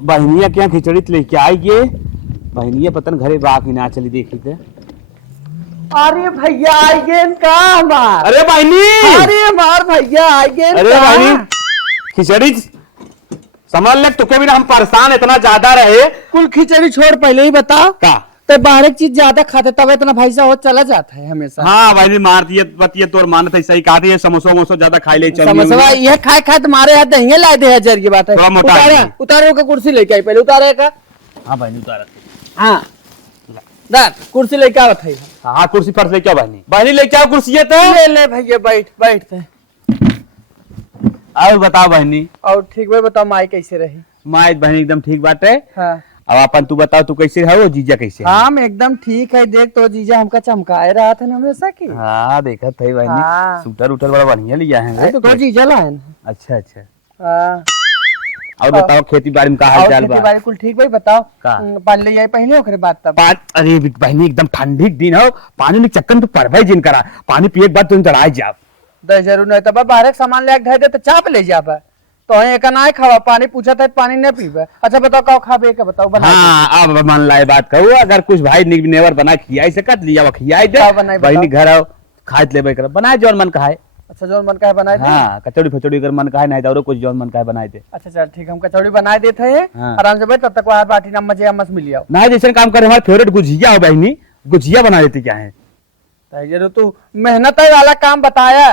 बहनिया क्या खिचड़ी लेके आई ये बहनिया पतन घरे बाकी ना चली देखी थे। अरे भैया आइए का हमार। अरे बहनी, अरे हमार भैया आइए। अरे बहनी खिचड़ी समझ ले, तुके भी ना हम परेशान इतना ज्यादा रहे। कुल खिचड़ी छोड़, पहले ही बताओ का तो बाहर एक चीज ज्यादा खाते तब इतना पैसा हो चला जाता है हमेशा। हाँ बहनी मार दिए बतिये तोर मानत है सही कहा थी, समोसा वमोसा ज्यादा खाई ले समझवा ये खाए खाए तुम्हारे हाथ दही लाए दे हजार की बात है। थोड़ा मोटा उतारे है। उतारे का कुर्सी लेके आई, पहले उतारे का। हाँ बहनी उतारा। हाँ दार कुर्सी लेके आवत है। हाँ कुर्सी पर लेके आओ बहनी, बहनी लेके आओ कुर्सी है तो ले ले भैया बैठ बैठते। आओ बताओ बहनी। और ठीक भाई बताओ माई कैसे रही। माँ बहनी एकदम ठीक बात है। हाँ अब अपन तू बताओ तू कैसे है, वो जीजा कैसे है? हम एकदम ठीक है। देख तो जीजा हमका चमकाए रहा था ना हमेशा की। हाँ देखा थे बहनी। हाँ। सूटर उटर बड़ा बढ़िया लिया है तो जीजा लाए ना। अच्छा अच्छा। हाँ और बताओ खेती बाड़ी में का हाल चाल बा? बारी कुल ठीक भाई बताओ। का? पाल ले आई पहले ओकरे बाद तब। अरे बहनी एकदम ठंडी दिन हो, पानी में चक्कर तो पड़वा जिन करा, पानी पिए के बाद तुम चढ़ाई जाओ। दस जरूर नहीं तब बाहर सामान ले ढाई दे तो चाप ले जा तो एक ना खावा पानी पूछा था पानी नहीं पीबे। अच्छा बताओ का खाबे के बताओ बना। हाँ अब मन लाए बात कहू, अगर कुछ भाई नेवर बना खियाई सकत लिया खियाई दे बहनी घर आओ खाए लेबे कर बनाए जो मन कहाए। अच्छा जो मन का बनाए दे। हाँ कचौड़ी फचौड़ी अगर मन कहाए नहीं तो और कुछ जो मन कहाए बनाए दे। अच्छा चल ठीक हम कचौड़ी बनाए देते हैं। हाँ। आराम से बैठ तब तक बाहर बाटी ना मजे मस मिल आओ ना जैसे काम करे हमारे फेवरेट गुजिया हो बहनी, गुजिया बना देती क्या है। जरूर तू मेहनत वाला काम बताया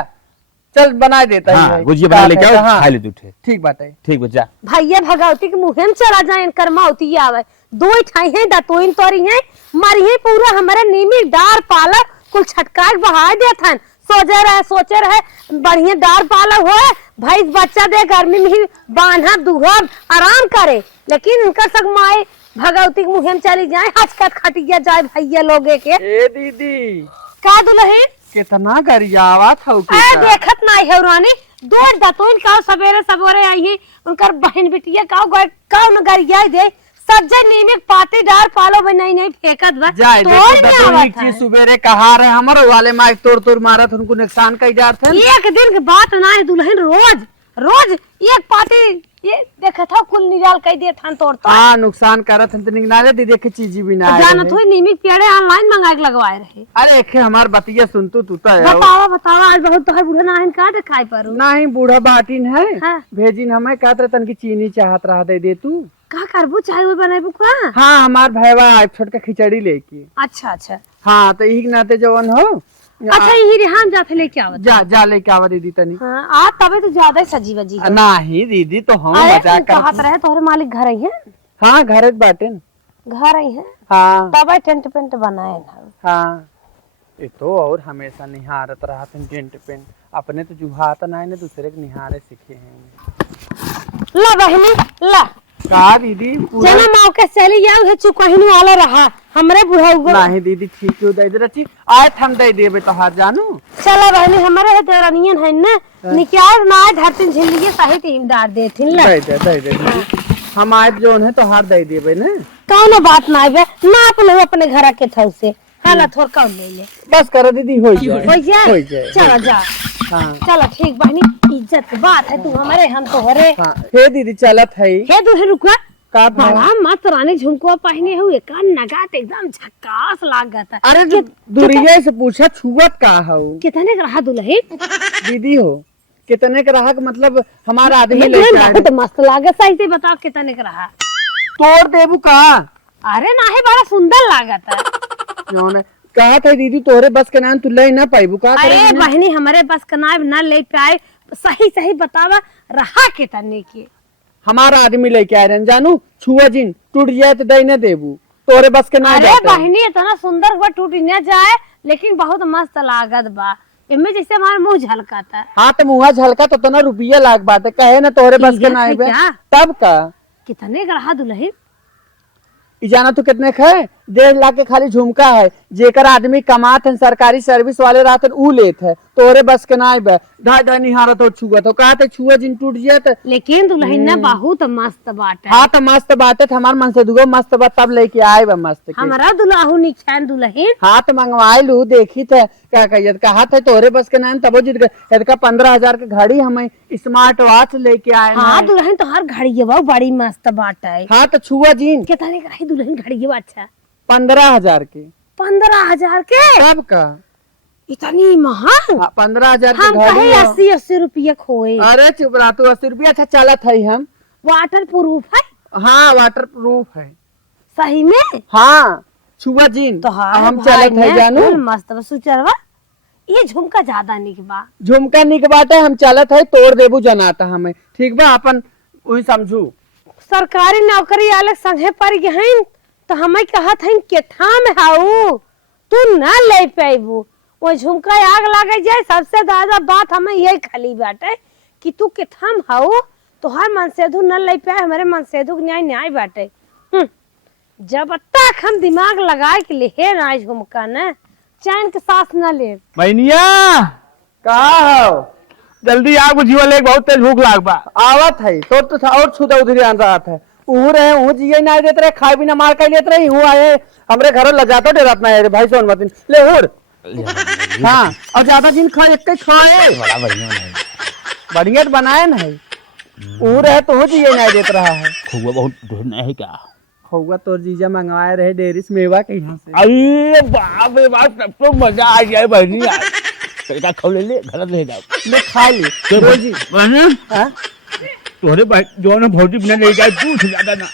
चल बनाए देता है। हाँ गुजिया बना लेके आओ खा ले तू। ठीक बात है। ठीक बच्चा भैया भगवती के मुहे में चला जाए करमावती आवे दो ठाई है दतोइन तोरी है मारी है पूरा हमारे नीमी डार पालक कुल छटकाट बहा देत हन सोचे रहे बढ़िया डार पालक हो भैंस बच्चा दे गर्मी में ही बांधा दुहब आराम करे, लेकिन इनका सग माए भगवती के मुहे में चली जाए हचकत खटिया जाए भैया लोगे के। ए दीदी का दुल्हन कितना गरियावा था देखत नहीं है रानी दो दतोइन का सवेरे सवेरे आई है उनकर बहन बिटिया का न गरिया दे सज्जे नीमिक पाती डार पालो बनाई नहीं फेंकत बा जाए देखो चीज सुबेरे कहा रहे हमारे वाले माइक तोड़ मारत उनको नुकसान कई जात है। एक दिन के बात ना है दुल्हन रोज रोज एक पाती ये देखा था कुल निराल कई देर थान तोड़ तो। हाँ नुकसान करत हम तो निगनाले दी देखे चीज भी ना जानत हुई नीमिक पेड़े ऑनलाइन मंगा के लगवाए रहे। अरे एक हमार बतिया सुन तू बतावा बतावा आज बहुत तो बूढ़ा ना का खाए पर नहीं बूढ़ा बाटिन है। हाँ। भेजिन हमें कहत रहे तन की चीनी चाहत रहा दे तू का करबू चाहे वो बनाबू का। हाँ हमार भैया छोटका खिचड़ी लेके। अच्छा अच्छा हाँ तो यही नाते जवन हो। अच्छा यही रेहान जाते लेके आवत जा लेके आवा दीदी तनी। हाँ आ तबे तो ज्यादा सजी बजी है। नहीं दीदी तो हम मजाक कहत रहे तोहरे मालिक घर आई है। हाँ घर बाटेन घर आई है। हाँ तबे टेंट पेंट बनाए ना। हाँ ये तो और हमेशा निहारत रहा टेंट पेंट अपने तो जुहात ना ने दूसरे के निहारे सीखे हैं। ला बहनी ला का दीदी जना माओ के चली जाओ है चुकहिनी वाला रहा हमरे बुढ़ा नहीं दीदी ठीक हो दे रची आज हम दे देबे तो हाथ जानू। चला बहनी हमारे देवरानियन है ना निकाल ना धरती झिल्ली सही टीम डाल देथिन ले दे दीदी हम आज जोन है तो हाथ दे देबे ना कौनो बात ना बे नाप लो अपने घर के थौ से हाला थोर कौन ले ले बस करो दीदी हो जाए चला जा। हाँ चला ठीक बहनी इज्जत की बात है तू हमारे हम तो हरे। हाँ हे दीदी चलत है हे दूहे रुका का बड़ा मत रानी झुमको पहने हुए का नगात एकदम झक्कास लागत है। अरे दूरिया से पूछा छुअत का हो कितने का रहा दुल्हन दीदी हो कितने का रहा मतलब हमारा आदमी बहुत मस्त लागे सही से बताओ कितने का रहा तोड़ देबू का। अरे ना है बड़ा सुंदर लागत है कहा था दीदी तोरे बस के नाम तू ले ना पाईबू का। अरे बहनी हमारे बस का नाम ना ले पाए सही सही बतावा रहा कितने की हमारा आदमी लेके आए रहे जानू छुआ जिन टूट जाए तो दे न देबू तोरे बस के नाम। अरे बहनी इतना सुंदर हुआ टूट न जाए लेकिन बहुत मस्त लागत बा इनमें जैसे हमारा मुंह झलकाता है। हाँ तो मुँह झलका तो ना रुपया लाग बात है कहे ना तोरे बस के नाम तब का कितने का रहा दुल्हन ई जाना तो कितने का है? 1.5 लाख के खाली झुमका है। जेकर आदमी कमात है, सरकारी सर्विस वाले रहते ऊ लेत है, तोरे बस के ना बे। ढाई निहारा तो छुआ तो कहते छुआ जिन टूट जात। लेकिन दुल्हन ना बहुत मस्त बाटे। हाँ तो मस्त बात है, हमार मन से दुगो मस्त बात तब लेके आए बा मस्त के। हमारा दुल्हू निछान दुल्हन। हाँ तो मंगवाए लू, देखी थे क्या कहियत कहा था तोरे बस के नाम तबो जीत गए। का 15,000 के घड़ी हमें स्मार्ट वॉच लेके आए। हाँ दुल्हन तो हर घड़ी बड़ी मस्त बाटे। हाँ तो छुआ जीन कितने का है दुल्हन घड़ी? अच्छा 15,000 के। 15,000 के? कब का? इतनी महंग? 15,000 के हम कहे घड़ी। 80 रुपया खोए। अरे चुप रहा तू, 80 रुपया। अच्छा चलत है हम। वाटर प्रूफ है? हाँ वाटर प्रूफ है। सही में? हाँ छुआ जीन तो हाँ हम चलत है जानू। मस्त सुचरवा। ये झुमका ज्यादा निक बा। झुमका निक बाटे, हम चलत है तोड़ देबू जनाता हमें। ठीक बा अपन वही समझू। सरकारी नौकरी वाले संगे पर गहन तो हमें कहत है केथा में हाउ तू ना ले पाइबू। वो झुमका आग लगे जाए। सबसे ज्यादा बात हमें यही खाली बाटे कि तू केथा में हाउ तो हर मन सेधु न ले पाए। हमारे मन सेधु न्याय न्याय बाटे। जब तक हम दिमाग लगाए के लिए ना झुमका न चैन के सांस न ले। बहनिया कहा हो? जल्दी आ, बुझियो ले, बहुत तेज भूख लाग बा। आवत है तो था और छुदा उधर आन रहा था। ऊ रहे ऊ जिये ना देत रहे, खाए बिना मार के लेत रहे। हूँ आए हमरे घर लजातो डेरात ना है भाई सोन मतिन ले हुर। हाँ और ज्यादा दिन खा एक खाए बड़ा बढ़िया बनाए। बढ़िया तो बनाए ना है। ऊ रहे तो जिये ना देत रहा है। खुआ बहुत ढूंढना है क्या? होगा तो जीजा मंगवाए रहे डेयरी से मेवा के यहाँ से। अरे बाप रे बाप, तब तो मजा आ जाए बहनिया। बेटा खा ले घर ले जाओ। ले खा ली तो जी। बहन हाँ तोरे भाई जो ना भौजी बिना ले जाए पूछ ज्यादा ना।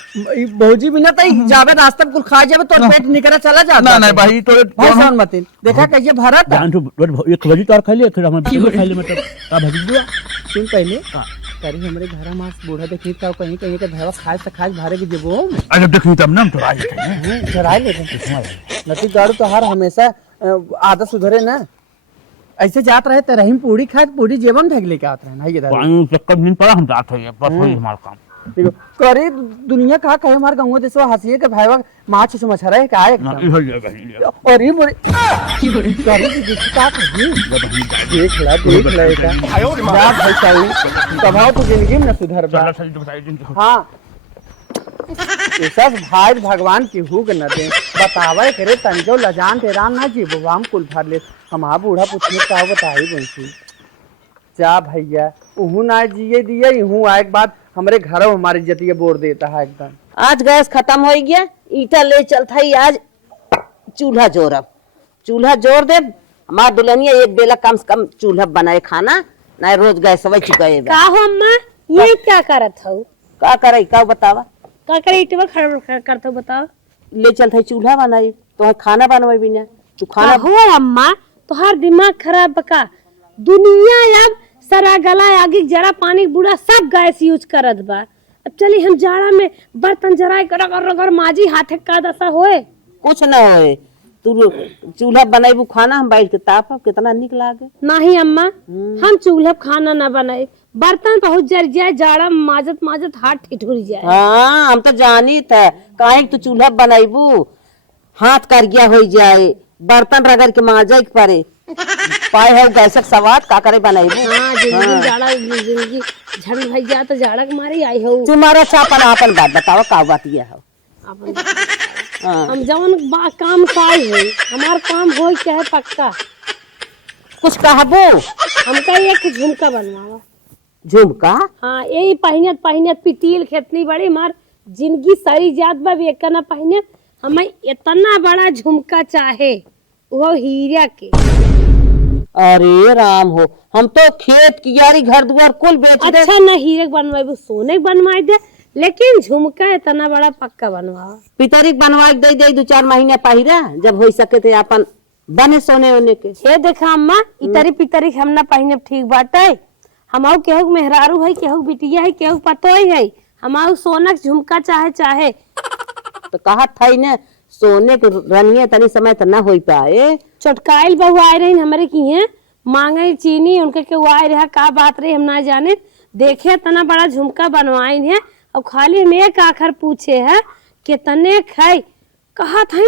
भौजी बिना तई जावे रास्ता में कुल खा जावे तो पेट निकला चला जाता। ना ना भाई तोरे भाई सोन मतिन देखा कैसे भरत। जान तो एक भौजी तो और खा ले, फिर हम खा ले। मतलब का भौजी बुआ सुन पहले करी हमरे घर मास बूढ़ा देखी का कहीं कहीं के भैया खाए से खाए भारे के जेबो में। अरे देखी तब ना हम तो आ जाते हैं। चराए लेते नती गाड़ू तो हर हमेशा आदत सुधरे ना। ऐसे जात रहे तो रहीम पूरी खाए पूरी जेबन ढक लेके आत रहे ना। ये पानी चक्कर दिन पड़ा हम जात है बस वही हमारा काम। देखो करे दुनिया कहा कहे हमार गांव देशो हंसिए के भाईवा माछ से मछरा है का ना एकदम। इधर ले बहनी और ये बोले करे की का कही देख ला का जा भाई साहब स्वभाव तो जिंदगी में न सुधर बा। हाँ ये सब भाई भगवान की हुक न दे बतावे करे तंजो लजान तेराम ना जी हम कुल भर ले। हम बूढ़ा पूछने का बताई बंसी जा भैया उहू ना जिए दिए हूँ एक बात हमारे घर हमारी इज्जत बोर देता है एकदम। आज गैस खत्म हो गया, ईटा ले चलता ही आज चूल्हा जोरब। चूल्हा जोर दे हमार दुल्हनिया एक बेला कम से कम चूल्हा बनाए खाना ना रोज गैस वही चुकाए। का हो अम्मा ये क्या करत हो? का करे का बतावा? का करे इटवा खड़ करत हो बताओ। ले चलता ही चूल्हा बनाई तो खाना बनवाई बिना तू खाना हो अम्मा तोहार दिमाग खराब बका। दुनिया अब सरा गला आगे जरा पानी बूढ़ा सब गैस यूज करत बा। अब चली हम जाड़ा में बर्तन जराए कर रगर माजी हाथे का दशा होए। कुछ न होए तू चूल्हा बनाई खाना हम बैठ के ताप कितना निक लागे। नहीं अम्मा हम चूल्हा खाना ना बनाए बर्तन बहुत जर जाए जाड़ा माजत माजत हाथ ठिठुर जाए। हाँ हम तो जानी था काहे तू चूल्हा बनाईबू हाथ कर गया हो जाए बर्तन रगड़ के माजा के परे पाए है गैसक सवाद का करे बनाईबू। हाँ जिंदगी जाड़ा जिंदगी झड़ भई जा तो जाड़ा के मारे आई हो। तुम्हारा छापन आपन बात बताओ का बात ये हो। हम जवन काम काई है हमार काम हो क्या है पक्का। कुछ कहबो हमका एक झुमका बनवावा। झुमका? हाँ यही पहनत पहनत पितील खेतनी बड़ी मार जिंदगी सारी जात बा एक ना पहने हमें इतना बड़ा झुमका चाहे वो हीरा के। अरे राम हो हम तो खेत कियारी घर द्वार कुल बेच दे। अच्छा न हीरे बनवाए सोने बनवाए दे लेकिन झुमका इतना बड़ा पक्का बनवाओ। पितरी बनवा दे दे 2-4 महीने पहिरा जब हो सके थे अपन बने सोने होने के। ये देखा अम्मा इतरी पितरी हम ना पहने ठीक बाटे। हमाऊ केहू मेहरारू है केहू बिटिया है केहू पतोई है हमाऊ सोना झुमका चाहे तो कहा था ने सोने के रनिए तनी समय तो न हो पाए। चटकाइल बहू आए रही हमारे की है मांगे चीनी उनके के आए रहा का बात रही हम ना जाने देखे तना बड़ा झुमका बनवाए है और खाली हम एक आखर पूछे है कितने खाई कहा था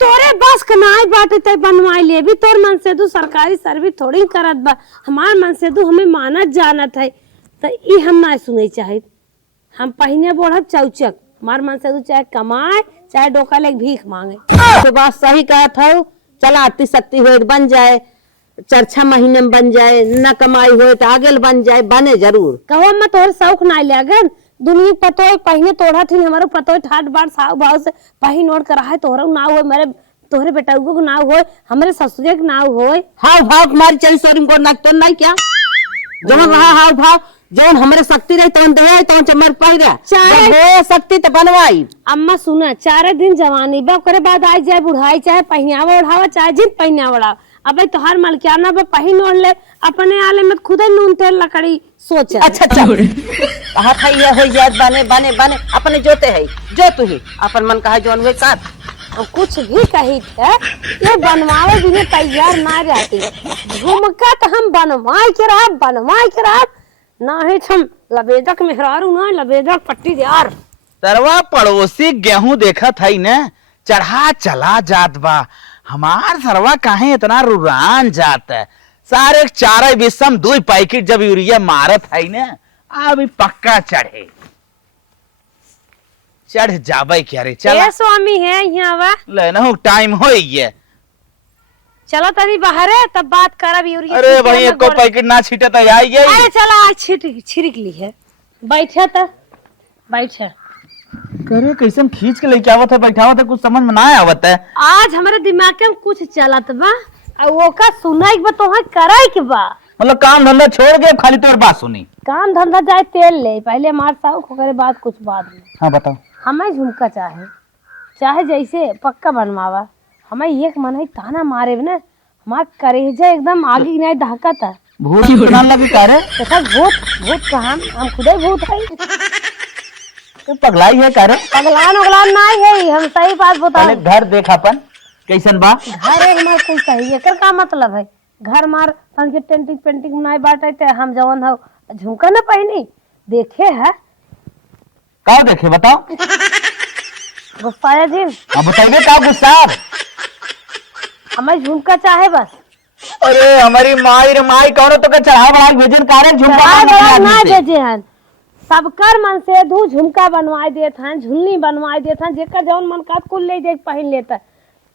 तोरे बस कनाई बाटे ते बनवाई ले भी तोर मन से तू सरकारी सर्विस थोड़ी करत बा हमार मन से तू हमें मानत जानत है तो ई हम ना सुने चाहे हम पहिने बोढ़ब चौचक हमार मन से तू चाहे कमाए चाहे डोका ले भीख मांगे तो बात सही कहा था चला आती सकती हो बन जाए 4-6 महीने में बन जाए न कमाई हो तो आगे बन जाए बने जरूर कहो मैं तोहर शौक ना ले अगर दुनिया पतो पहिने तोड़ा थी हमारे पतो ठाट बाट साव भाव से पही नोट करा है तोहरा नाव हो मेरे तोहरे बेटाऊ को नाव हो हमारे ससुरे के नाव हो हाव भाव तुम्हारी चली सॉरी को ना तो नहीं क्या जब रहा हाव भाव जौन हमरे शक्ति रहे तौन दे तौन चमर पहिरा चाहे शक्ति तो बनवाई अम्मा सुना 4 दिन जवानी बा करे बाद आई जाए बुढ़ाई चाहे पहिनावा ओढ़ावा चाहे जिन पहिनावा अब तोहार मलकियाना पे पहिन ओढ़ ले अपने आले में खुद नून तेल लकड़ी सोच अच्छा कहा था ये हो जात बने बने बने अपने जोते है जो तू ही अपन मन कहा जोन हुए साथ कुछ भी कही थे ये बनवावे भी तैयार ना रहती झुमका तो हम बनवाए के रहा ना ही हम लबेदक मेहरारू ना लबेदक पट्टीदार तरवा पड़ोसी गेहूं देखा था न चढ़ा चला जात बा हमार सरवा काहे इतना रुरान जात है सारे 4 विषम 2 पैकेट जब यूरिया मारत है न अभी पक्का चढ़ जाबे क्या रे चला स्वामी है यहाँ वा लेना टाइम हो गया चलो तभी बाहर है तब बात करब यूरिया अरे भाई एक को पैकेट ना छीटे तो आई गई अरे चला आज छिड़क ली है बैठे करे कैसे खींच के लेके आवत है बैठावत है कुछ समझ में ना आवत है आज हमारे दिमाग में कुछ चलत बा और वो का सुनाई बा तोहा कराई के बा मतलब काम धंधा छोड़ के खाली तोर बात सुनी काम धंधा जाए तेल ले पहले मार साहु करे बाद कुछ बाद में हाँ बताओ हमें झुमका चाहे जैसे पक्का बनवावा हमें एक मन है ताना मारे ना हमार करेजा एकदम आगे नहीं दहका था भूत नाम लगी का रे देखा भूत कहाँ हम खुद ही भूत है तो पगलाई है का रे पगलान नहीं है हम सही बात बता घर देख अपन कैसन बा घर एक मार कुल सही एकर का मतलब है घर मार के पेंटिंग बनाए बाटे ते हम जवन हो झुमका ना पहनी देखे है का देखे बताओ गुस्सा जी अब बताइए का गुस्सा हमें झुमका चाहे बस अरे हमारी माई रे माई कौन तो के चढ़ा बड़ा भेजन कारे झुमका ना भेजे हन सबकर मन से दू झुमका बनवाए देत हन झुन्नी बनवाए देत हन जेकर जवन मन का कुल ले जे पहन लेता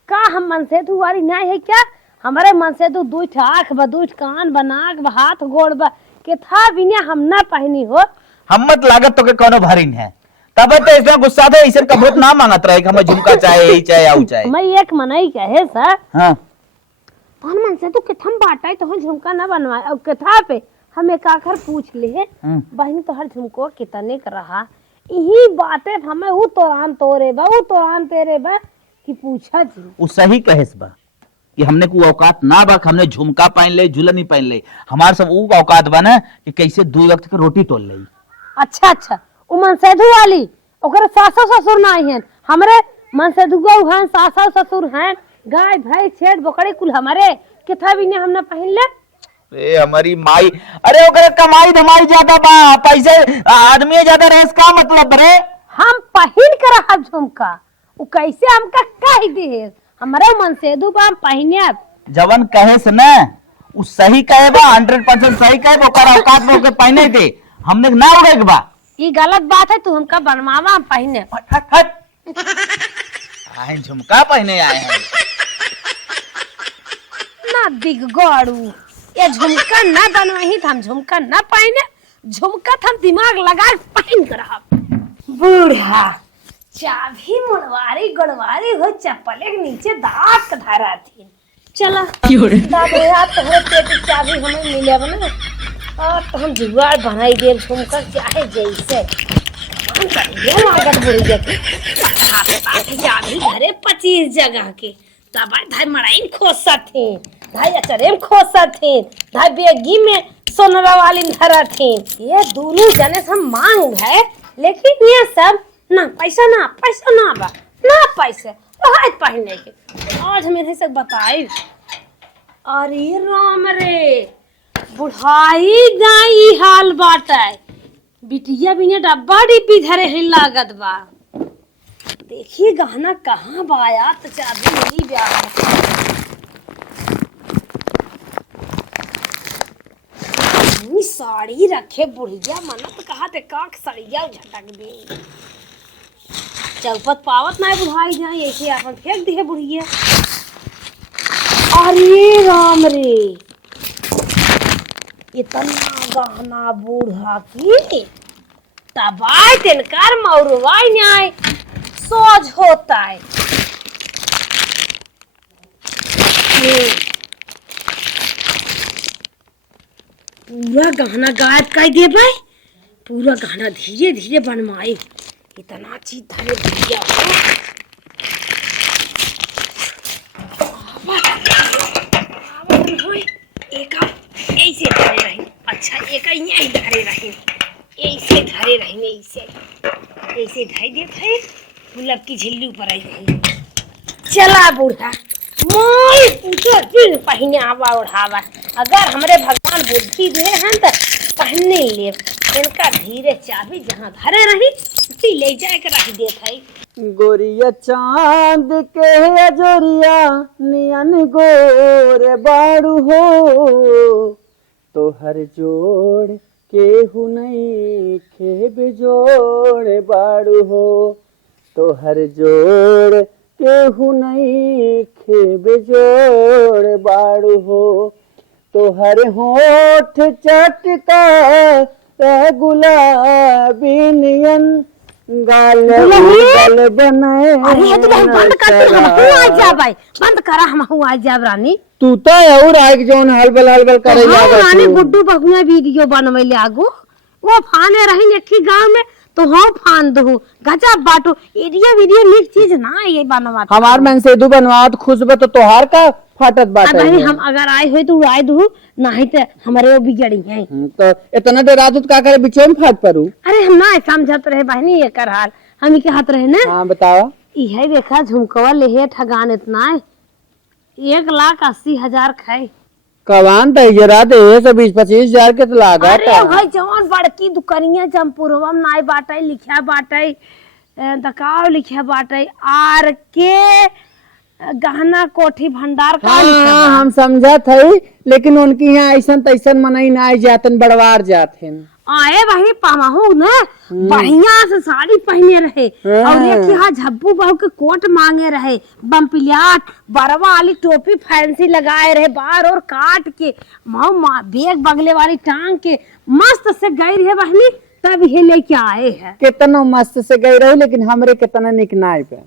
का हम मन से दू वारी नहीं है क्या हमारे मन से दू 2 आँख बा 2 कान बा नाक बा हाथ गोड़ बा के था बिना हम ना पहनी हो हम मत लागत तो के कोनो भरीन है तब तो इसमें गुस्सा दे इसे कबूत ना मांगत रहे कि हमें झुमका चाहिए चाहे आऊ चाहे मैं एक मनई कहे सर हां तोन मन से तू किथम बाटाई तो झुमका ना बनवाए और कथा पे हम एक आखर पूछ ले बहन तोहर झुमको कितने का रहा यही बातें हमें वो तोरान तोरे बा वो तोरान तेरे बा कि पूछा जी वो सही कहेस बा कि हमने को औकात ना बा हमने झुमका पहन ले झुलन ही पहन ले हमार सब वो औकात बा ना कि कैसे 2 वक्त की रोटी तोल ले अच्छा वो मनसेधु वाली ओकर सासो ससुर नहीं है हमरे मनसेधु गौ हैं सासो ससुर हैं गाय भैंस छेड़ बकरी कुल हमारे किथा भी ने हमने पहन ले ए हमारी माई अरे ओकरे कमाई धमाई ज्यादा बा पैसे आदमी ज्यादा रहे इसका मतलब रे हम पहन कर रहा झुमका वो कैसे हमका कह दे हमारे मनसेधु बा हम पहने जवन कहे से ना वो सही कहे बा 100% सही कहे ओकर औकात में ओके पहने दे हमने ना उड़े के बा ये गलत बात है तू हमका बनवावा हम पहने हट आए झुमका पहने आए हैं ना दिग गोड़ू ये झुमका ना बनवाही हम झुमका ना पहने झुमका हम दिमाग लगा पहन कर बूढ़ा चाभी मुड़वारी गड़वारी हो चप्पल के नीचे दांत धरा थी चला चाबी हमें मिले ना और तो हम जुगाड़ बनाई दे झुमका चाहे जैसे चाबी धरे 25 जगह के तब धाई मड़ाई खोसा थे धाई अचरे में खोसा थे धाई बेगी में सोनरा वाली धरा थे ये दोनों जने से मांग है लेकिन ये सब ना पैसा ना बा ना पैसे पहनने के आज मेरे से बताई अरे राम रे बुढ़ाई गाई हाल बाटा बिटिया बिना डब्बा डिब्बी धरे हैं लागत बा देखिए गहना कहाँ बाया तो चाबी मिली ब्याह साड़ी रखे बुढ़िया मना तो कहा थे काक सड़िया झटक दे चौपत पावत ना बुढ़ाई जाए ऐसे अपन फेंक दी है बुढ़िया। अरे राम रे इतना गहना बूढ़ा की तबाई तिनकर मौरवाई न्याय सोच होता है। पूरा गहना गायब कर दे भाई पूरा गहना धीरे धीरे बनवाए इतना चीज धरे भैया एक ऐसे धरे रही अच्छा एक यहीं धरे रही ऐसे धरे रही ऐसे धरे दे भाई गुलाब की झिल्ली ऊपर आई रही चला बूढ़ा मोई पूछो फिर पहने आवा उड़ावा अगर हमरे भगवान बुद्धि दे हैं तो पहने ले इनका धीरे चाबी जहाँ धरे रही उसी ले जाए के रख दे भाई। गोरिया चांद के अजोरिया नियन गोरे बाड़ू हो तो हर जोड़ केहू नहीं खेब जोड़ बाड़ू हो तो हर जोड़ केहू नहीं खेब जोड़ बाड़ू हो तो हर होठ चटका गुलाबी नियन गाल गाल बनाए। अरे तो बंद कर तू हम आ जा भाई बंद करा हम आ जा रानी तू तो और आग जोन हलबल करे जागा रानी गुड्डू बगुआ वीडियो बनवे ले आगो वो फाने रही एक गांव में तो हाँ फान दो गजब बाटो वीडियो नीक चीज ना ये बनवा हमार मन से दू बनवात खुशबू तो तोहार का फाटत बात है हम अगर आए हुए तो आए दू नहीं तो हमारे वो बिगड़ी है तो इतना देर रात का करे बिचो में फाट परू। अरे हम ना समझत रहे बहनी ये कर हाल हम के हाथ रहे ना। हाँ बताओ यही देखा झुमकवा ले ठगान इतना 1,80,000 खाए कवान तो जरा दे 20-25 के तो लागत। अरे भाई जवान बड़की दुकानिया जमपुरवा में नाई बाटे लिखा बाटे दकाव लिखा बाटे आर के गहना कोठी भंडार का हाँ, हम समझा थे लेकिन उनकी यहाँ ऐसा तैसन मनाई ना जातन बड़वार जाते आए भाई पामाहू न बढ़िया से साड़ी पहने रहे और एक यहाँ झब्बू बहू के कोट मांगे रहे बम्पिलियाट बरवा वाली टोपी फैंसी लगाए रहे बार और काट के बेग बगले वाली टांग के मस्त से गई रहे बहनी तब ये लेके आए हैं। कितना मस्त से गई रही लेकिन हमरे कितना निकनाई पे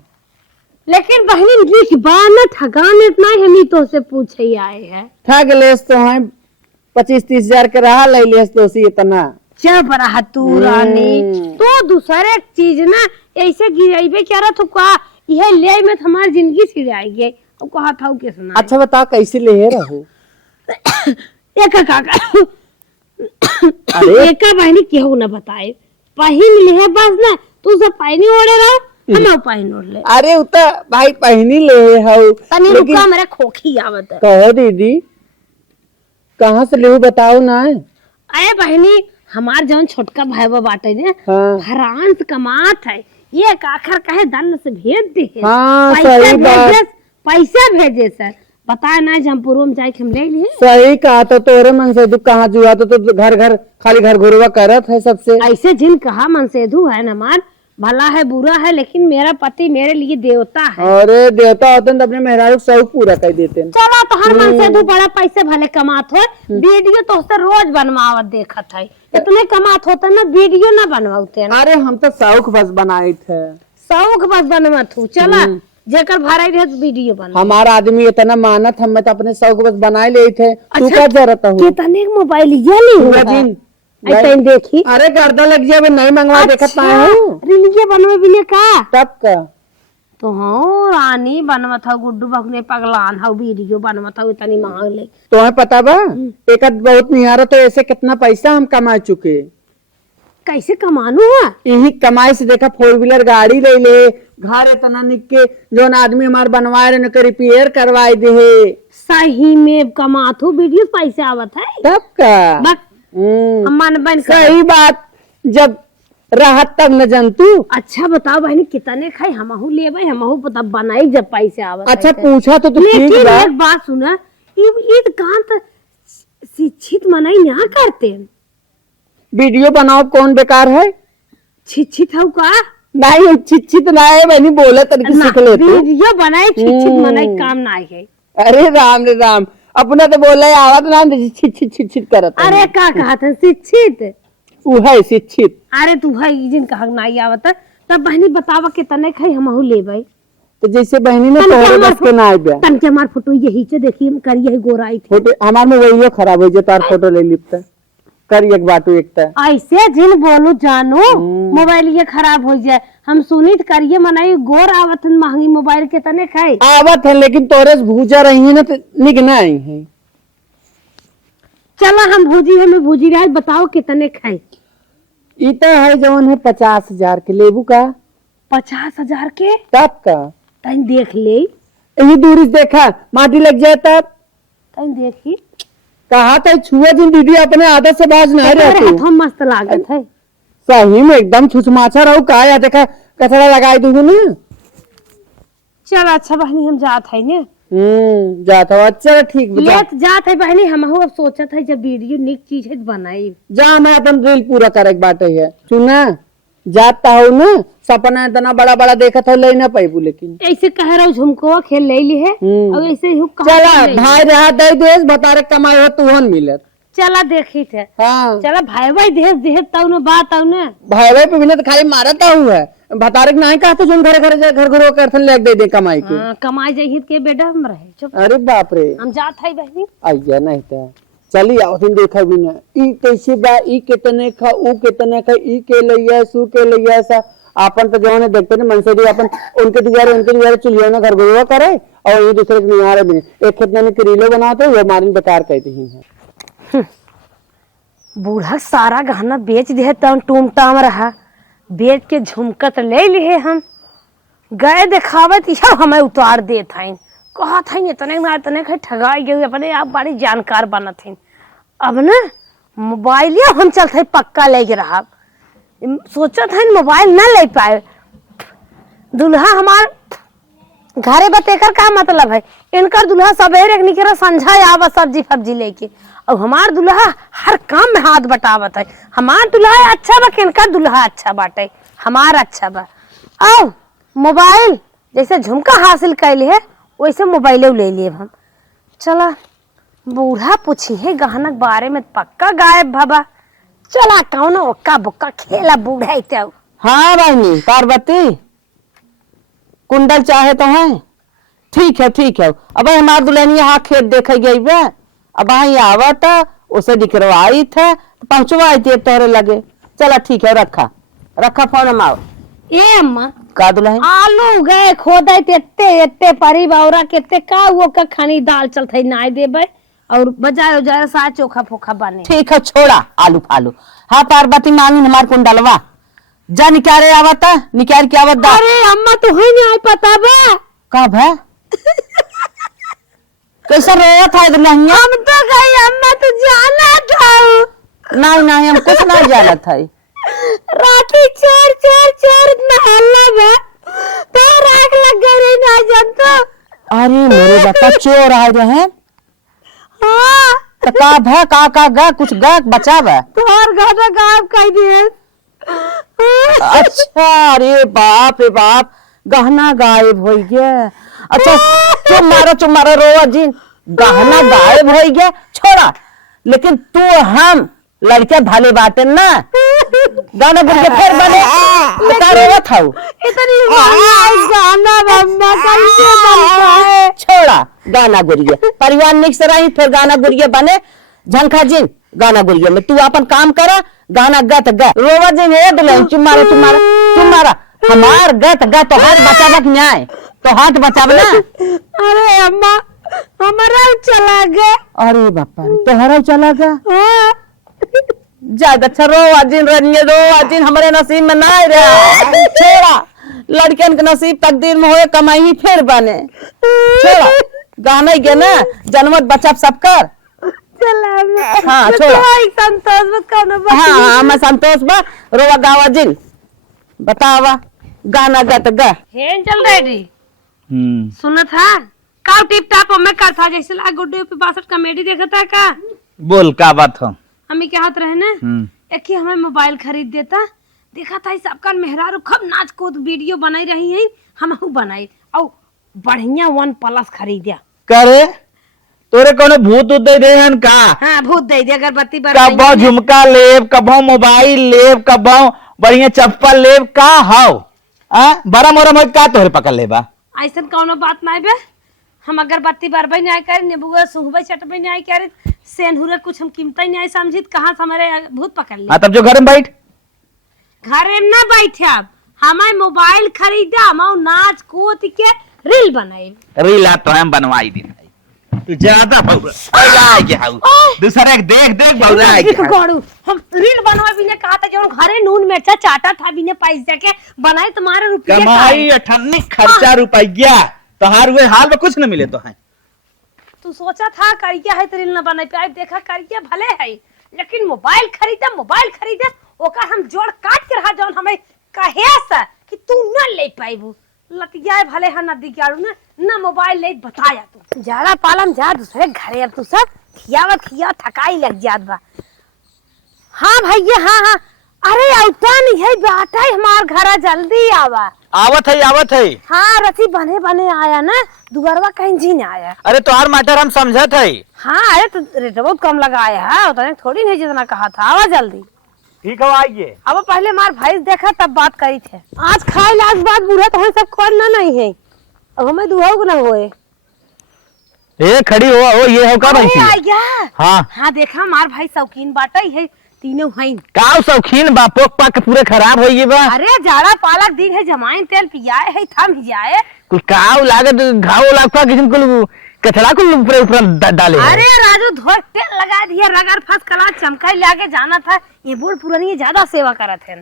लेकिन बहनी लिख बाना ठगान इतना हम तो से पूछे आए हैं ठग लेस तो है 25-30 के रहा ले लेस तो सी इतना जब रहा तू रानी तो दूसरे चीज ना ऐसे गिराइबे क्या रहा तो का यह ले में हमारी जिंदगी सिराएगी और कहा था के सुना। अच्छा बता कैसे ले रहो एक काका एक बहनी केहू ना बताए पहन ले बस ना तू सब पहनी ओढ़े रहो हम पहन ओढ़ ले। अरे उता भाई पहनी ले हो तनी रुका मेरे खोखी आवत है कहो दीदी कहाँ से ले बताओ ना। अरे बहनी हमार जौन छोटका भाई बाटे ने हाँ। फ्रांस कमात है ये आखिर कहे दल से भेज दे हाँ, सही बात। पैसा भेजे सर बताए ना जमपुर में जाके हम ले लिए सही कहा तो तोरे मन से दुख कहाँ जुआ तो घर घर खाली घर घुरवा करत है सबसे ऐसे जिन कहा मन से धू है न मान भला है बुरा है लेकिन मेरा पति मेरे लिए देवता है। अरे देवता होते तो अपने मेहरारू शौक पूरा कर देते चलो तो हर मन से बड़ा पैसे भले कमात हो वीडियो तो उससे रोज बनवावत देखत है इतने कमात होता ना वीडियो ना बनवाते। अरे हम तो शौक बस बनाए थे शौक बस बनवात हूँ चला जेकर भराई रहे वीडियो बना हमारा आदमी इतना मानत हम तो अपने शौक बस बनाए ले थे। तू क्या जरूरत हो कितने मोबाइल ये नहीं देखी अरे गर्दा लग जाए नहीं मंगवा देखत ना रिलिये बनवे बिने का तब का तो हाँ रानी बनवा था गुड्डू बगने पगलान हा वीडियो बनवा था इतनी मांग ले तो है पता बा एक बहुत निहारा तो ऐसे कितना पैसा हम कमा चुके कैसे कमानू है यही कमाई से देखा 4 व्हीलर गाड़ी ले ले घर इतना निके जो आदमी हमारे बनवाए रहे रिपेयर करवाए दे सही में कमात हो वीडियो पैसे आवत है तब का मन बन सही बात जब राहत तब न जंतु। अच्छा बताओ बहनी कितने खाई हमहू लेबै हमहू पता बनाई जब पैसे आवत अच्छा है तो। पूछा तो ठीक लेकिन बा। एक बात सुना ईद कान तो शिक्षित मनाई ना करते वीडियो बनाओ कौन बेकार है? शिक्षित हो का नहीं छिछित ना है बहनी, बोला तरीके सीख ले तू। वीडियो बनाई शिक्षित मनाई काम ना है। अरे राम रे राम, अपना तो बोला आवत ना छिछित करत। अरे का कहा था शिक्षित? ऊ है शिक्षित। अरे तू है जिन कहा नहीं आवत तब बहनी बतावा कितने खाई हमहू लेबै। तो जैसे बहनी ने तोहरे बस के ना आइबे। तन के हमार फोटो यही से देखी हम करिए है गोराई थे। फोटो हमार में वही खराब हो जे, तार फोटो ले लिपता कर एक बाटू एकता। ऐसे जिन बोलू जानू मोबाइल ये खराब हो जाए। हम सुनित करिए मनाई गोर आवत हन महंगी मोबाइल के तने खाई आवत है लेकिन तोरे से भूजा रही है ना तो निक ना आई है। चला हम भूजी हमें भूजी रहा बताओ कितने खाई? इतना है जवन है 50,000 के, लेबू का? 50,000 के तब का तन देख ले। यही दूरी से देखा माटी लग जाए तब तन देखी कहा था छुआ जिन दीदी अपने आदत से बाज नहीं रहती। हाथों मस्त लागत है। सही में एकदम छुछमाछा रहू का या देखा कचरा लगाई दूंगी ना। चल अच्छा बहनी हम जात है ने जाता हूँ। अच्छा ठीक बता। लेट जात है बहनी हमहू अब सोचत है जब वीडियो निक चीज है बनाई जा मैं अपन रील पूरा करे बाटे है सुना जाता हूँ ना। सपना इतना बड़ा बड़ा देखा था ले ना पाई लेकिन ऐसे कह रहा हूँ झुमको खेल ले ली है और ऐसे ही चला भाई रहा दे देश बता रे कमाई हो तुहन मिलत। चला देखी थे हाँ चला भाई भाई देश देश तब न बात तब न भाई भाई पे भी तो खाली मारता हूँ है बता रे नहीं कहते जो घर घर कर ले दे कमाई के। कमाई जाही के बेटा हम रहे चुप अरे बाप रे हम जात है बहनी आइया नहीं था चली आओ तुम देखा भी ना ई कैसे बा ई कितने खा ऊ कितने खा ई के लइया सू के लइया सा आपन तो जो ने देखते ना मन से भी अपन उनके दिवारे चुलिया ना घर गुरुआ करे और ये दूसरे के निहारे भी एक कितने ने करीलो बनाते वो मारिन बेकार कहती है। बूढ़ा सारा गहना बेच दे तब टूम टाम रहा बेच के झुमकत ले लिए हम गए दिखावत यह हमें उतार दे था कहा था इतने ना इतने ठगाई गई अपने आप बड़ी जानकार बनत है। अब ना मोबाइल हम चलते पक्का ले रहा सोचा था मोबाइल ना ले पाए दुल्हा हमार घरे बतेकर का मतलब है इनकर दुल्हा सवेरे निकला संझा आवा सब्जी फब्जी लेके और हमार दुल्हा हर काम में हाथ बटावत है। हमार दुल्हा अच्छा बा इनका दुल्हा अच्छा बाटे हमार अच्छा बा। आओ मोबाइल जैसे झुमका हासिल कैले है वैसे मोबाइल ले लिए हम। चला बूढ़ा पूछी है गहना के बारे में पक्का गायब भाबा। चला कौन ओक्का बुक्का खेला बूढ़ा तो। हाँ बहनी पार्वती कुंडल चाहे तो है ठीक है अब हमार दुल्हन यहाँ खेत देखे गई बे अब आवत उसे दिखरवाई थे पहुंचवाई थी तोहरे लगे। चला ठीक है रखा फोन हम आओ। ए अम्मा का दुल्हन आलू गए खोदे एते परी बावरा केते का वो का खानी दाल चलते नाय देबे और बजाय उजाय सा चोखा फोखा बने। ठीक है छोड़ा आलू फालू। हाँ पार्वती मांगी हमार कुंडलवा जा निकारे आवता निकाल के आवत दा। अरे अम्मा तो है नहीं पता बा कब है कैसा रोया था दुल्हनिया? हम तो गई अम्मा तो जाना था नहीं हम कुछ नहीं जाना था। राती चोर महल्ला में तो राख लग गई ना जानता। अरे मेरे बता चोर आए रहे हाँ तो का भा का गा कुछ गा बचावा तोहर गाना गायब कर दिए। अच्छा अरे बाप रे बाप गहना गायब हो गया। अच्छा चुप मारो रोवा जी गहना गायब हो गया छोड़ा लेकिन तू हम लड़के भाले बाटे ना गाना बोल के फिर बने बता रोवा था इतनी गाना मम्मा कैसे बनता है। छोड़ा गाना गुरिया परिवार निक से रही फिर गाना गुरिया बने झंखा जिन गाना गुरिया में तू अपन काम करा गाना गत गा रोवा जी हे दुल्हन चुमारा हमार गत गा तो हाथ बचावक न्याय तो हाथ बचाव ना। अरे अम्मा हमारा चला गया। अरे बापा तोहरा चला गया हाँ। ज्यादा अच्छा रो आजिन हमारे नसीब में ना रहा छोड़ा लड़कियन के नसीब तकदीर में होए कमाई ही फिर बने छोड़ा गाना ही ना जनमत बचा सब कर हाँ छोड़ो। संतोष मत कौनो बात हाँ हाँ मैं संतोष बा रोवा गावा जिन बतावा गाना गत गा हेन चल रेडी सुना था का टिप टाप में कर था जैसे ला गुड्डे पे 62 कॉमेडी देखा था का बोल का बात हो। हमें क्या हाथ रहे ना एक ही हमें मोबाइल खरीद देता देखा था सबका मेहरारू खूब नाच कूद वीडियो बनाई रही है हम बनाई और बढ़िया OnePlus खरीदिया करे तोरे कोनो भूत उत दे देहन का। हाँ भूत दे दे अगरबत्ती कबो झुमका लेब कबो मोबाइल लेब कबो बढ़िया चप्पल लेब का हाउ बड़ा मोरा मोर का तोहरे पकड़ लेबा। ऐसा कौनो बात नहीं बे हम अगरबत्ती बरबई नहीं करे नेबुआ सुंघबई चटबई नहीं करे सेनहुरे कुछ हम कीमत ही नहीं समझित कहाँ से हमारे भूत पकड़ ले। तब जो घर में बैठ घरे में ना बैठे अब हमें मोबाइल खरीदा हम नाच कूद के रील बनाए रीला तो हम बनवाई दी तू ज्यादा दूसरे देख देख गौड़ू हम रील बनवा भी ने कहा था जो घरे नून मिर्चा चाटा था भी ने पैसा के बनाए तुम्हारे रुपये कमाई अठन्नी खर्चा रुपया तोहार हुए हाल में कुछ न मिले तो है। तू सोचा था करिया है तो रील न बना पाए देखा करिया भले है लेकिन मोबाइल खरीदा ओकर हम जोड़ काट के रहा जौन हमें कहे सा कि तू न ले पाइबू लतिया भले है नदी के ना मोबाइल ले बताया तू जाड़ा पालम जा दूसरे घरे अब तू सब खिया थकाई लग जात बा। हाँ भैया हाँ अरे औता नहीं है बेटा हमार घरा जल्दी आवत है। हाँ रसी बने आया ना दुगरवा कहीं जी ना आया। अरे तोहार मैटर हम समझत है। हाँ अरे तो रेट बहुत कम लगाया है उतने थोड़ी नहीं जितना कहा था आवा जल्दी। ठीक है आइए। अब पहले मार भाई देखा तब बात करी थे आज खाए लाख बात बुरा तो सब करना नहीं है अब हमें दुआ ना होए। ए खड़ी हो ये हो का भाई हाँ देखा मार भाई शौकीन बाटा है तीनों हैं का शौकीन बापोक पाक पूरे खराब हो ये बा। अरे जाड़ा पालक दिन है जमाइन तेल पियाए है थम जाए कुछ काव लागत घाव लागता किसी को कचरा को ऊपर डाले। अरे राजू धोर तेल लगा दिया रगर फंस कला चमकाई लाके जाना था ये बूढ़ पुरानी ज्यादा सेवा करत है।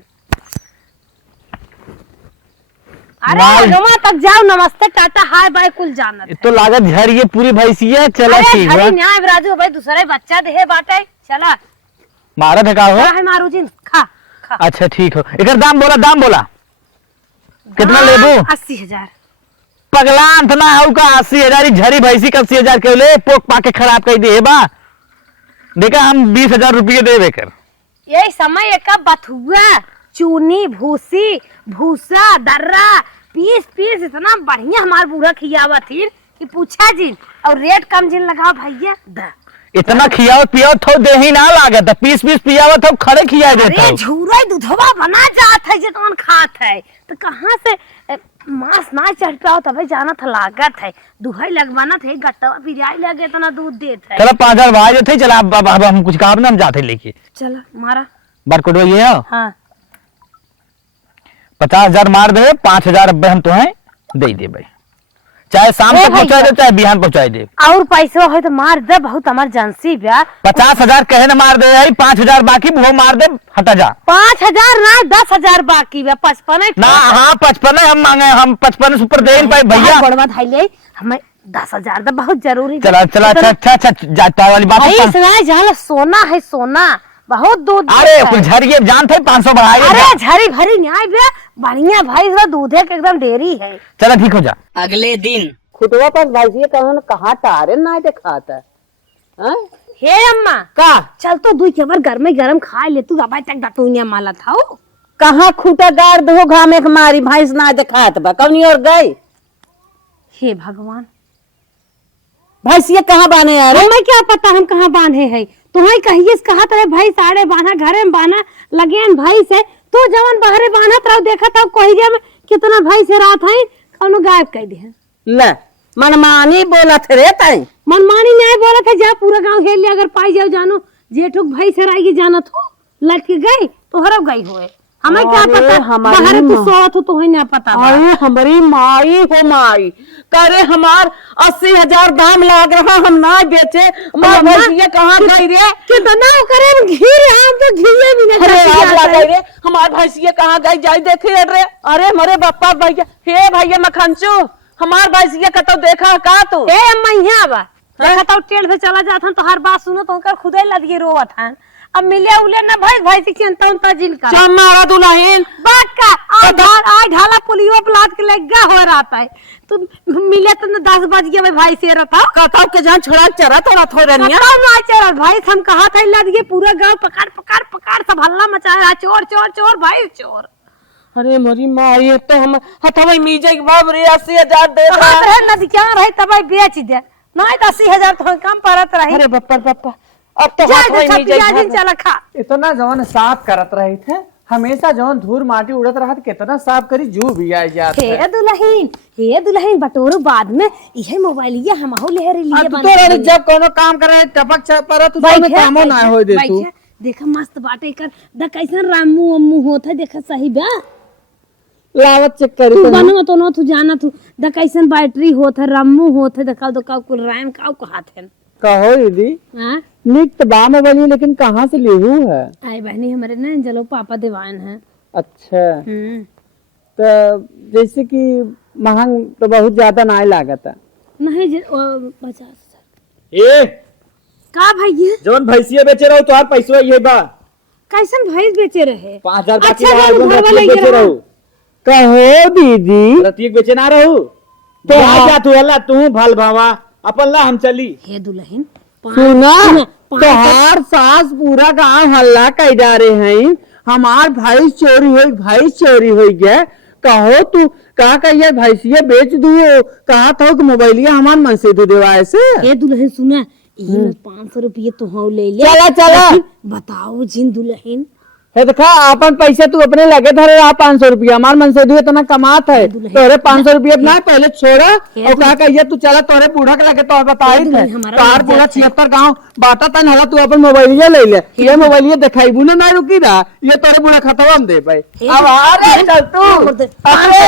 अरे जमा तक जाओ नमस्ते टाटा हाय बाय कुल जाना तो लागत झर ये पूरी भैंसिया चला ठीक है न्याय राजू भाई दूसरे बच्चा दे बाटे चला मारा धका हो है मारू जी खा अच्छा ठीक हो इधर दाम बोला कितना लेबू 80,000 पगला अंतना है का 80,000 झरी भैंसी का 80,000 के ले पोक पाके खराब कर दे बा देखा हम 20,000 रुपये देवे कर यही समय एक बथुआ चूनी भूसी भूसा दर्रा पीस इतना बढ़िया हमार बूढ़ा खियावा थी कि पूछा जी और रेट कम जिन लगाओ भैया इतना खियाओ पियाओ थो दे ही ना लागत पीस पियावा थो खड़े खिया देता अरे झूरा दूधवा बना जात है जितना खात है तो कहाँ से मांस ना चढ़ पाओ तभी जाना था लागत है दुहाई लगवाना थे गट्टा पिराई लगे इतना दूध देता है। चलो 5,000 भाई थे चला अब हम कुछ काम ना हम जाते लेके चला मारा बारकोड ये हाँ 50,000 मार दे 5,000 अब हम तो हैं दे दे भाई चाहे शाम तक पहुंचा दे चाहे बिहान पहुंचा दे और पैसा है तो मार दे बहुत इमरजेंसी बा 50,000 कहे ना मार दे 5,000 बाकी वो मार दे हटा जा 5,000 ना 10,000 बाकी बा 55 ना हाँ 55 हम मांगे हम 55 ऊपर दे नहीं पाए भैया बड़वा भाई ले हमें 10,000 तो बहुत जरूरी चला अच्छा जाता वाली बात सोना है सोना बहुत दूध अरे कुछ झरिए जानते 500 बढ़ाए अरे झरी भरी न्याय बे बढ़िया भाई दूधे के एकदम डेरी है। चला ठीक हो जा। अगले दिन खुदवा पर भाई कहाँ तारे ना दिखाता हे अम्मा का चल तो दुई केवर गरम खा ले तू अब तक डटूनिया माला था कहाँ खूटा गाड़ दो घामे के मारी भैंस ना दिखात बा कौनी और गई। हे भगवान भैंसिया कहाँ बांधे यार हमें क्या पता हम कहाँ बांधे है तुम्हें कहिए कहा तेरे भाई साड़े बांधा घरे में बांधा लगे भाई से तू जवन बाहरे बांधा रहो देखा था कोहिया में कितना भाई से रात है कौनो गायब कर दे ले मनमानी बोला थे रे ताई मनमानी नहीं बोला था जा पूरा गांव घेर लिया अगर पाई जाओ जानो जेठुक भाई से राई की जाना तो लटक गई तो हरब गई होए हमें क्या पता बाहर तू सोत हो तो ही ना पता। अरे हमारी माई हो माई करे हमार 80,000 दाम लाग रहा हम ना बेचे भैंसिया कहाँ गई रे कितना करे घी हम तो घी भी नहीं लगा रे हमार भैंसिया कहाँ गई जाई देखे रे अरे मरे बप्पा भैया हे भैया मखनचू हमार भैंसिया कतो देखा का तू ए अम्मा यहाँ बा देखा तो टेढ़ से चला जात हन तो हर बात सुनो तो उनकर खुदे लदिए रोवत हन। अब मिले उले ना भाई से चिंता उनता जिनका मारा दुल्हन बात का आ ढाला पुलियो प्लाट के लगा हो रहा है तो मिले तो 10 बज गए भाई से रहता कहता के जहां छोड़ा चरा तो ना थोरनिया ना चल भाई हम कहा था लदिए पूरा गांव पकड़ पकड़ पकड़ सब हल्ला मचाया चोर चोर चोर भाई चोर। अरे मरी माँ ये तो हम हथवा मीजे के बाप रे 80,000 दे रहे नदी क्या रहे तब बेच दे नहीं तो 80,000 तो कम पड़त रही। अरे बप्पा अब तो हथवा मीजे चला खा इतना जवन साफ करत रही थे हमेशा जवन धूल माटी उड़त रहा कितना साफ करी जू भी आ जात हे दुल्हन बटोरो बाद में यह मोबाइल ये हमहु ले लिए तो जब कोनो काम करे टपक पर तू तो कामो ना होय दे तू देखा मस्त बाटे कर द कैसन रामू अम्मू होत है देखा सही बा लावत चेक करी बनवा तो न तू जाना तू द कैसन बैटरी होत है रामू होत है देखा तो का कुल रैम का कहत है कहो दीदी हां निक तो बा में बनी लेकिन कहाँ से लेहू है आई बहनी हमारे ना जलो पापा दीवान है। अच्छा तो जैसे कि महंग तो बहुत ज्यादा ना लागत है नहीं 50,000 ए का भाई ये जवन भैंसिया बेचे रहो तोहार पैसा ये बा कैसन भैंस बेचे रहे 5,000 बाकी अच्छा, रहा जब एकदम घर रतिया वाले बेचे गिरा। रहो कहो दीदी रतिया बेचे ना रहू तो आ जा तू अल्लाह तू भल भावा अपन ला हम चली हे दुल्हन सुना तोहार सास पूरा गांव हल्ला कई डारे हैं हमार भाई चोरी हो गया कहो तू कहा कहिए भैंसिया बेच दू कहा था कि मोबाइलिया हमार मन से दे देवा ऐसे हे दुल्हन सुना ये 500 रुपये तो हम ले ले चला बताओ जिन दुल्हन है देखा अपन पैसे तू अपने लगे धरे 500 रुपया हमार मन से दू इतना कमात है तोरे 500 रुपया ना पहले छोड़ा और कहा कहिए तू चला तोरे बूढ़ा के लगे तो बताई थे तार पूरा 76 गाँव बाटा तन हला तू अपन मोबाइलिया ले ले ये मोबाइलिया दिखाई बुना ना रुकी रहा ये तोरे बूढ़ा खतवा हम दे पाए अब आ चल तू अरे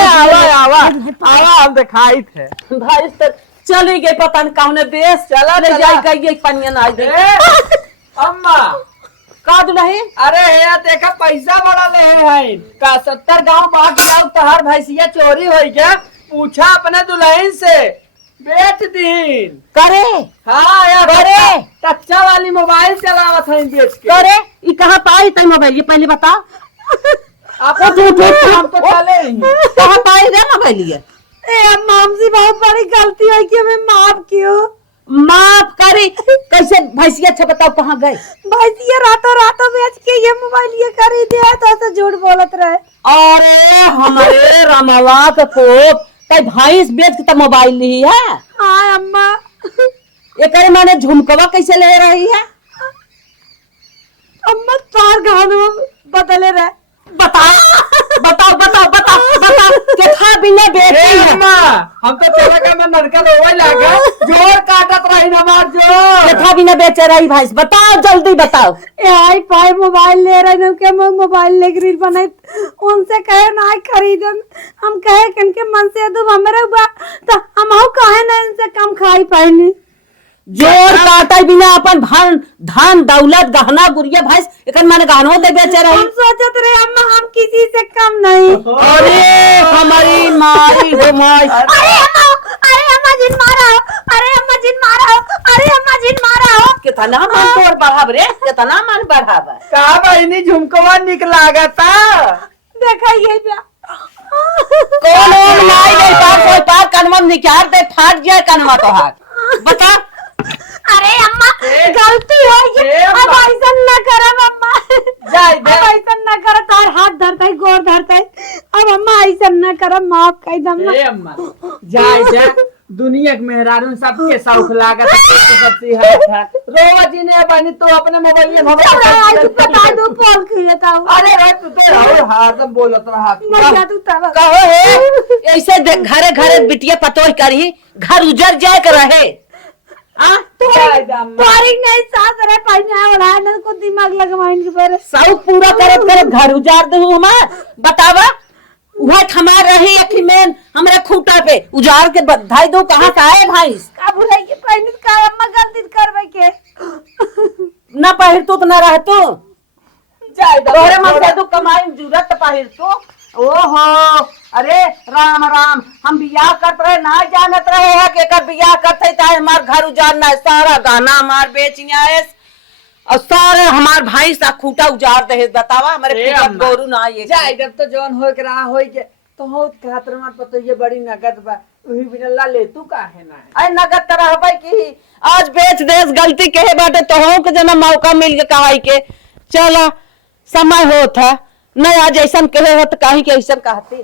आवा हम दिखाई थे भाई तो चली गई पता नहीं कौन देश चला ले जाई कहिए पनियन आ दे अम्मा का दुल्हन अरे हे देखा पैसा बड़ा ले है का 70 गांव बाग जाओ तोहार भैंसिया चोरी हो गया पूछा अपने दुल्हन से बेच दीन करे हाँ यार अरे टच्चा वाली मोबाइल चलावत है बेच के करे ई कहां पाई तई मोबाइल ये पहले बता आप हम तो चले ही कहां पाई रे मोबाइल ये ए माम जी बहुत बड़ी गलती है कि मैं माफ कियो माफ करे कैसे भैंसिया अच्छा बताओ कहां गए भैंसिया रातों बेच के ये मोबाइल ये खरीदे है तो ऐसे झूठ बोलत रहे। अरे हमारे रमवा के कोप तई भैंस बेच के तो मोबाइल ली है हाँ अम्मा ये करे माने झुमकवा कैसे ले रही है अम्मा तार गानों बदले रहे बताओ के था बिना बेचे है अम्मा हम तो चला का मैं नरकल होवे लागा जोर काटत रही ना मार जोर के था बिना बेचे रही भैंस बताओ जल्दी बताओ ए आई पाई मोबाइल ले रहे हैं के मोबाइल ले रील बनाई उनसे कहे ना खरीदन हम कहे किनके मन से दो हमरे तो हम कहे ना इनसे कम खाई पाइनी जोर काटा बिना अपन धन दौलत गहना गुड़िया भैंस एक माने गहनो दे बेचे रही हम सोचत रहे अम्मा हम किसी से कम नहीं। अरे हमारी मारी हो माई अरे अम्मा जिन मारा हो अरे अम्मा जिन मारा हो अरे अम्मा जिन मारा हो कितना मन तोड़ बढ़ाव रे कितना मन बढ़ाव का बहनी झुमकवा निक लागता देखा ये क्या कौन माई दे कोई पार कनवा निकाल दे फाट जाए कनवा तो हाथ बता अरे अम्मा गलती हो गई अब ऐसा न करब अम्मा अब ऐसा न कर तार हाथ धरता है गोर धरता है अब अम्मा ऐसा न करब माफ कर दम ए अम्मा जा दुनिया के मेहरारू सबके शौक लागत सबसे हाथ है रोवा जी ने बनी तो अपने मोबाइल में बता दो फोन किया अरे रे तू तो हाथ बोलत रहा मजा तू तब कहो हे ऐसे घरे घरे बिटिया पतोह करी घर उजर जाए कर रहे तुम्हारी नहीं सास रहे पढ़ने वाला ना को दिमाग लगवाइन के पर शौक पूरा करत घर उजार दू हमार बतावा वह थमा रही अखी में हमरे खूंटा पे उजार के बधाई दो कहां का है भैंस का भुलाई के पहले का अम्मा गलती करबै के ना पहिर तो ना रह तो जाय तोरे मन से तू कमाई जरूरत पहिर तो ओहो अरे राम राम, हम बियाह करत रहे ना जानत रहे है कि एकर बियाह करते ताहे हमार घर उजाड़ना है, सारा गहना हमार बेचना है और सारे हमार भाई सा खूंटा उजाड़ दे। बतावा हमारे पिकअप गोरू ना ये जाए जब तो जौन हो के रहा हो के तो हो खातर मार पतो ये बड़ी नगद बा वही बिना ले तू काहे ना है। अरे नगद तरह भाई की आज बेच देस, गलती कहे बाटे तो हो के जना मौका मिल के कहाई के चला समय होत है, नहीं आज ऐसा कहे हो तो कहीं के ऐसा कहती।